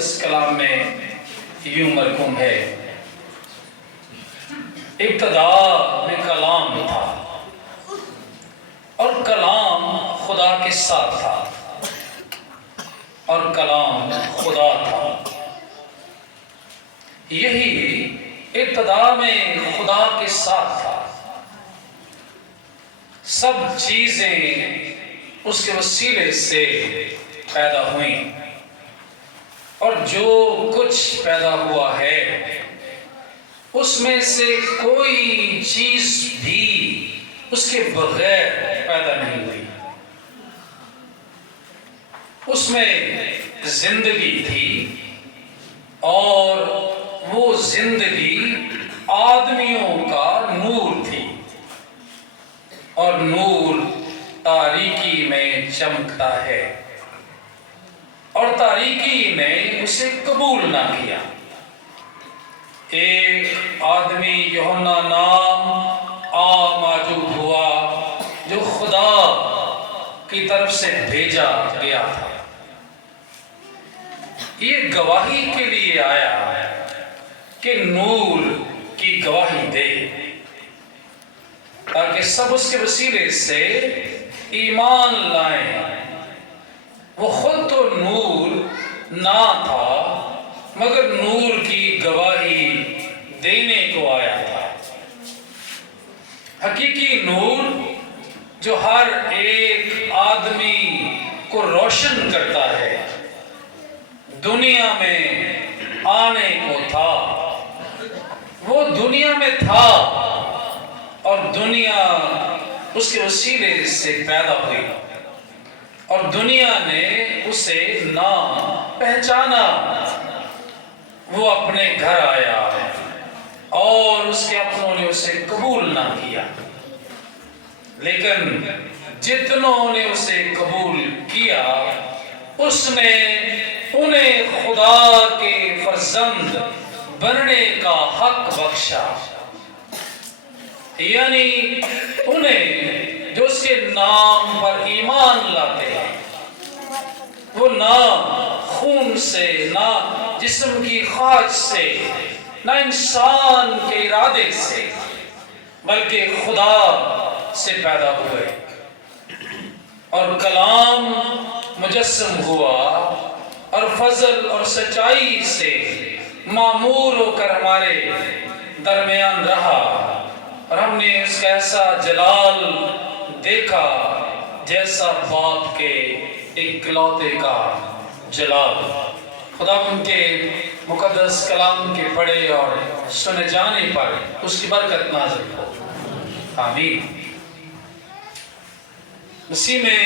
मुक़द्दस कलाम में यूं मरकूम है, इब्तिदा में कलाम था और कलाम खुदा के साथ था और कलाम खुदा था। यही इब्तिदा में खुदा के साथ था। सब चीजें उसके वसीले से पैदा हुई और जो कुछ पैदा हुआ है उसमें से कोई चीज भी उसके बगैर पैदा नहीं हुई। उसमें जिंदगी थी और वो जिंदगी आदमियों का नूर थी और नूर तारीकी में चमकता है और तारीकी ने उसे कबूल ना किया। एक आदमी यूहन्ना नाम मौजूद हुआ जो खुदा की तरफ से भेजा गया था। ये गवाही के लिए आया कि नूर की गवाही दे ताकि सब उसके वसीले से ईमान लाएं। वो खुद तो नूर ना था मगर नूर की गवाही देने को आया था। हकीकी नूर जो हर एक आदमी को रोशन करता है, दुनिया में आने को था। वो दुनिया में था और दुनिया उसके वसीले से पैदा हुई और दुनिया ने उसे ना पहचाना। वो अपने घर आया और उसके अपनों ने उसे कबूल ना किया, लेकिन जितनों ने उसे कबूल किया उसने उन्हें खुदा के फर्जंद बनने का हक बख्शा। यानी उन्हें जो उसके नाम पर ईमान लाते हैं, वो ना खून से, ना जिस्म की ख्वाहिश से, ना इंसान के इरादे से, बल्कि खुदा से पैदा हुए और कलाम मुजस्सम हुआ और फजल और सच्चाई से मामूर होकर हमारे दरमियान रहा और हमने उसका ऐसा जलाल देखा जैसा बाप के इकलौते का जलाल। खुदा उनके मुकद्दस कलाम के पढ़े और सुने जाने पर उसकी बरकत नाज़िल हो। आमीन। मसीह में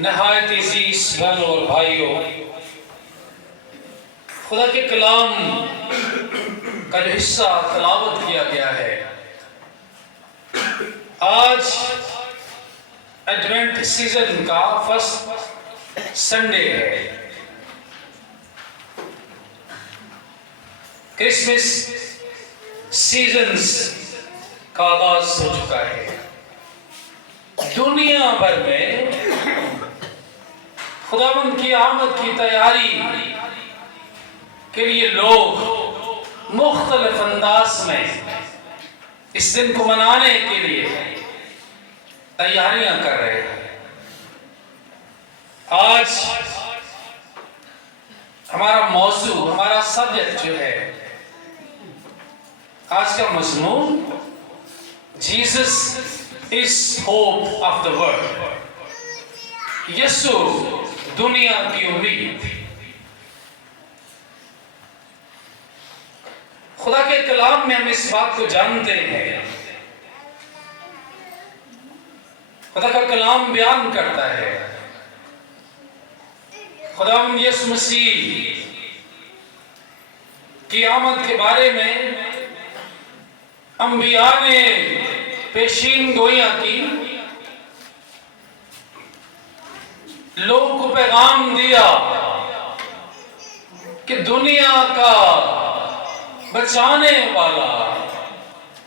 नहायत अज़ीज़ बहनों और भाइयों, खुदा के कलाम का जो हिस्सा तलावत किया गया है, आज एडवेंट सीजन का फर्स्ट संडे है। क्रिसमस सीजन्स का आगाज हो चुका है। दुनिया भर में खुदावंद की आमद की तैयारी के लिए लोग मुख्तलिफ अंदाज में इस दिन को मनाने के लिए तैयारियां कर रहे हैं। आज हमारा मौजू, हमारा सब्जेक्ट जो है, आज का मजमून Jesus is hope of the world. यीशु दुनिया की उम्मीद। खुदा के कलाम में हम इस बात को जानते हैं, खुदा का कलाम बयान करता है खुदावंद यीशु मसीह की आमद के बारे में अंबिया ने पेशीन गोइयां की, लोगों को पैगाम दिया कि दुनिया का बचाने वाला,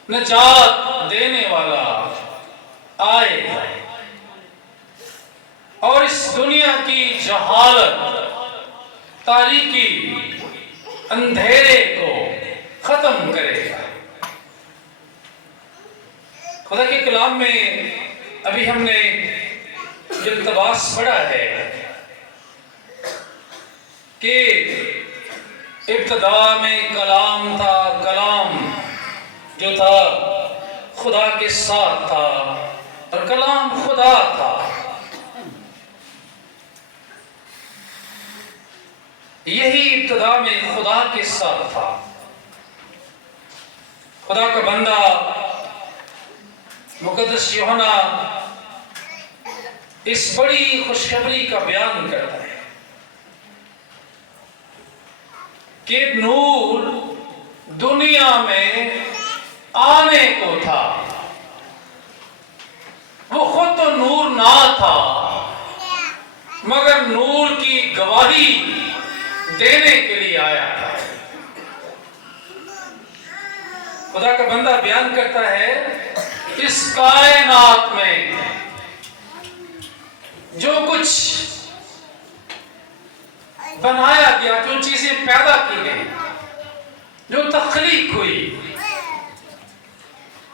निजात देने वाला आए और इस दुनिया की जहालत तारीकी अंधेरे को खत्म करेगा। खुदा के कलाम में अभी हमने जो इक़्तिबास पढ़ा है कि इब्तिदा में कलाम था, कलाम जो था खुदा के साथ था और कलाम खुदा था। यही इब्तिदा में खुदा के साथ था। खुदा का बंदा मुक़द्दस यूहन्ना इस बड़ी खुशखबरी का बयान करता है कि नूर दुनिया में आने को था। वो खुद तो नूर ना था, मगर नूर की गवाही देने के लिए आया था। खुदा का बंदा बयान करता है इस कायनात में जो कुछ बनाया गया, जो चीजें पैदा की गई, जो तख्लीक हुई,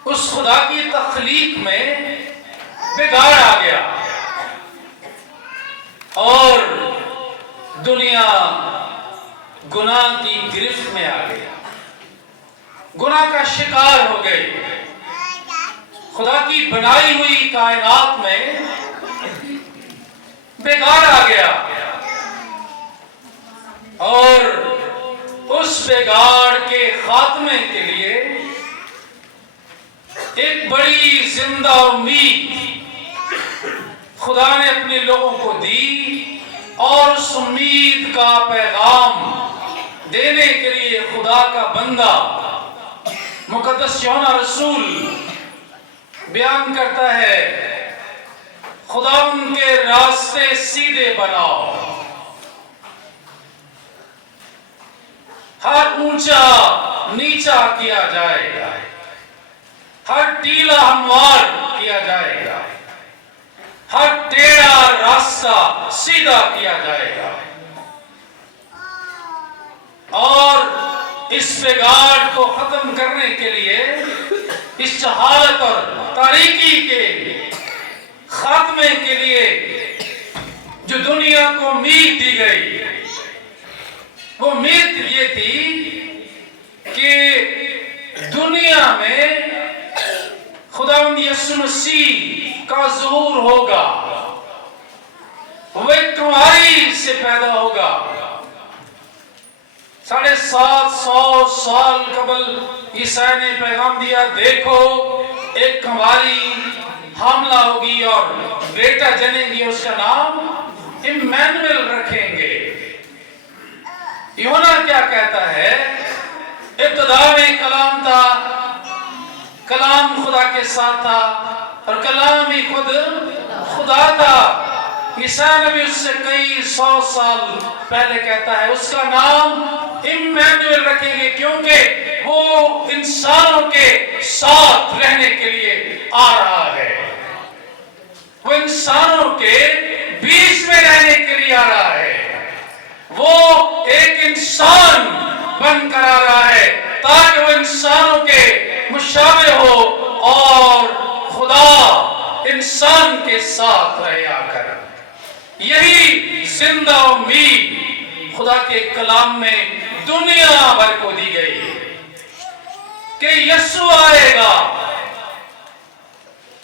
उस खुदा की तख्लीक में बिगाड़ आ गया और दुनिया गुनाह की गिरफ्त में आ गई, गुनाह का शिकार हो गई। खुदा की बनाई हुई कायनात में बिगाड़ आ गया और उस बिगाड़ के खात्मे के लिए एक बड़ी जिंदा उम्मीद खुदा ने अपने लोगों को दी और उस उम्मीद का पैगाम देने के लिए खुदा का बंदा मुक़द्दस यूहन्ना रसूल बयान करता है खुदा उनके रास्ते सीधे बनाओ, हर ऊंचा नीचा किया जाएगा, हर टीला हमवार किया जाएगा, हर टेढ़ा रास्ता सीधा किया जाएगा और इस बिगाड़ को खत्म करने के लिए, इस जहालत और तारीकी के खात्मे के लिए जो दुनिया को उम्मीद दी गई, वो उम्मीद ये थी कि दुनिया में खुदावंद यीशु मसीह का ज़ुहूर होगा, वो एक कुंवारी से पैदा होगा। 750 साल कबल ईसा ने पैगाम दिया, देखो एक कुंवारी हामला होगी और बेटा जनेंगी, उसका नाम इम्मानुएल रखेंगे। यूहन्ना क्या कहता है? इब्तिदा में कलाम था, कलाम खुदा के साथ था और कलाम ही खुद खुदा था। ईसा नबी उससे कई 100 साल पहले कहता है उसका नाम इम्मानुएल रखेंगे, क्योंकि वो इंसानों के साथ रहने के लिए आ रहा है, वो इंसानों के बीच में रहने के लिए आ रहा है, वो एक इंसान बनकर आ रहा है ताकि वो इंसानों के मुशाबे हो और खुदा इंसान के साथ रहे आकर। यही जिंदा उम्मीद खुदा के कलाम में दुनिया भर को दी गई कि यीशु आएगा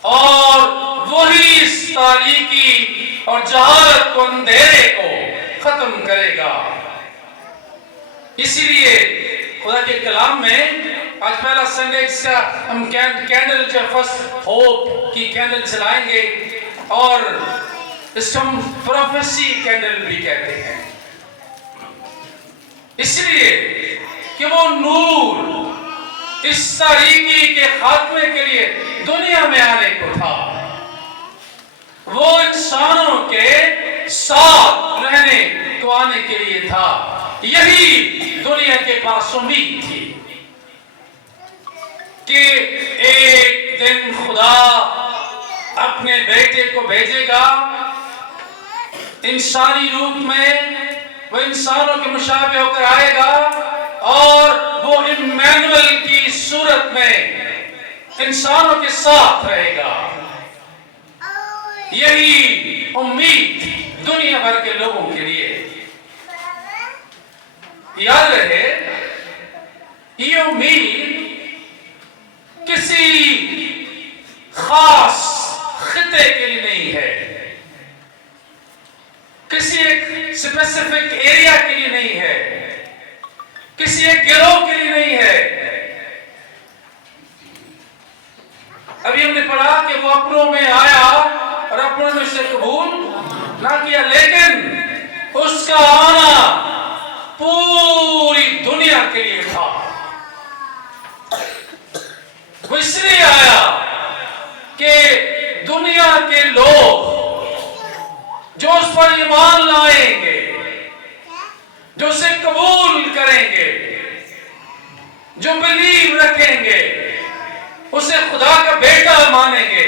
और वही इस तारीकी और जहालत को, अंधेरे को खत्म करेगा। इसीलिए खुदा के कलाम में आज पहला संडे का हम कैंडल जो फर्स्ट होप की कैंडल जलाएंगे और इसको हम प्रोफेसी कैंडल भी कहते हैं, इसलिए कि वो नूर इस तारीकी के खात्मे के लिए दुनिया में आने को था, वो इंसानों के साथ रहने को आने के लिए था। यही दुनिया के पास उम्मीद थी कि एक दिन खुदा अपने बेटे को भेजेगा इंसानी रूप में وہ انسانوں کے مشابہ ہو کر آئے گا اور وہ ایمینوئل کی صورت میں انسانوں کے ساتھ رہے گا. یہی امید دنیا بھر کے لوگوں کے لیے. یاد رہے یہ امید کسی خاص خطے کے لیے نہیں ہے، کسی ایک اسپیسیفک ایریا کے لیے نہیں ہے، کسی ایک گروہ کے لیے نہیں ہے. ابھی ہم نے پڑھا کہ وہ اپنوں میں آیا اور اپنوں میں سے قبول نہ کیا، لیکن اس کا آنا پوری دنیا کے لیے تھا. وہ اس لیے آیا کہ دنیا کے لوگ جو اس پر ایمان لائیں گے، جو اسے قبول کریں گے، جو بلیو رکھیں گے، اسے خدا کا بیٹا مانیں گے،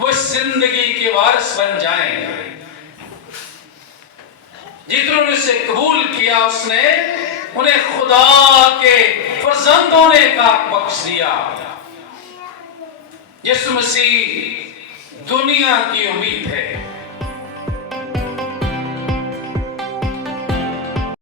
وہ زندگی کے وارث بن جائیں گے. جتنوں نے اسے قبول کیا اس نے انہیں خدا کے فرزند ہونے کا بخش دیا. یسوع مسیح دنیا کی امید ہے.